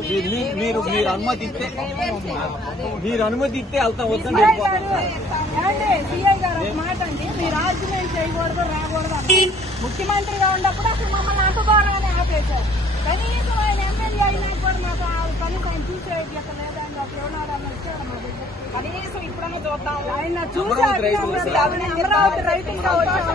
మీరు మీరు- అనుమతి ఇస్తే మీరు అనుమతి ఇస్తే వెళ్తాం అని. ముఖ్యమంత్రిగా ఉన్నప్పుడు అసలు మమ్మల్ని అంటుకోవాలని ఆపేశారు. కనీసం ఆయన ఎమ్మెల్యే అయినా కూడా మాకు ఆ పని ఆయన చూసేయట్లేదు లేదండి అప్పుడు ఎవరైనా వచ్చాడు మా దగ్గర. కనీసం ఇప్పుడన్నా చూద్దాం ఆయన చూసి అభినందించాలి. అమరావతి రైతులుగా వచ్చాము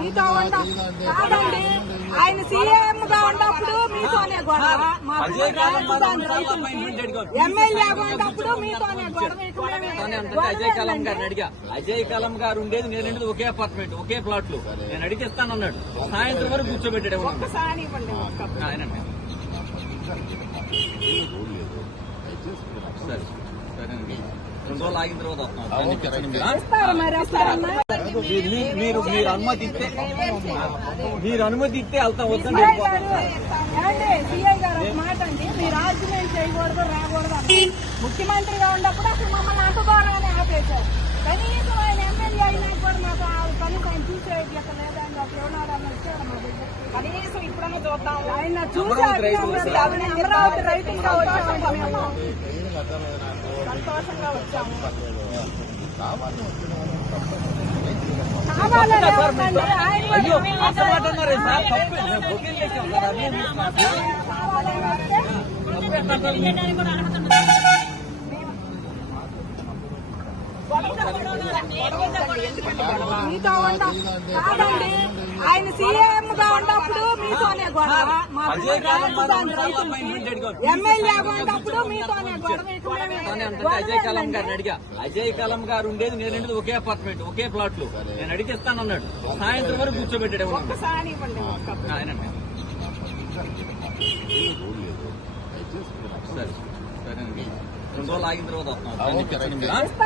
మీతో ఉండ కాదండి. ఆయన సీఎం గా ఉన్నప్పుడు మీతోనే గొడవ. మా అజయ్ ఎమ్మెల్యేగా ఉన్నప్పుడు మీతోనే గొడవ. అజయ్ కలం గారిని అడిగా. అజయ్ కలం గారు ఉండేది నేను ఒకే అపార్ట్మెంట్ ఒకే ప్లాట్లో. నేను అడిగి ఇస్తానన్నాడు సాయంత్రం వరకు కూర్చోబెట్టాడు ఒక్కసారి. సరే. రెండు రోజులు ఆగిన తర్వాత వస్తాం. అన్ని చెప్పండి మీరు. మరి అనుమతి ఇస్తే మీరు అనుమతి ఇస్తే వెళ్తాం అండి. మీరు ఆర్గ్యుమెంట్ చేయకూడదు రాకూడదు ముఖ్యమంత్రిగా ఉన్నప్పుడు అసలు మమ్మల్ని అంటుకోవాలని ఆపేశారు. కనీసం ఆయన ఎమ్మెల్యే అయినా కూడా మాకు ఆ పని ఆయన లేదండి అప్పుడు మా దగ్గర. కనీసం ఇప్పుడన్నా చూద్దాం ఆయన చూసి. అమరావతి రైతులుగా వచ్చాము మేము. సంతోషంగా వచ్చాము. మీతో ఉండ కాదండి. ఆయన సీఎం గా ఉన్నప్పుడు అజయ్ కాలం గారిని అడిగా. అజయ్ కలం గారు ఉండేది నేను ఉండేది ఒకే అపార్ట్మెంట్ ఒకే ప్లాట్లో నేను అడిగి ఇస్తానన్నాడు సాయంత్రం వరకు కూర్చోబెట్టాడు సరే. సరేనండి రెండు రోజులు ఆగిన తర్వాత వస్తాం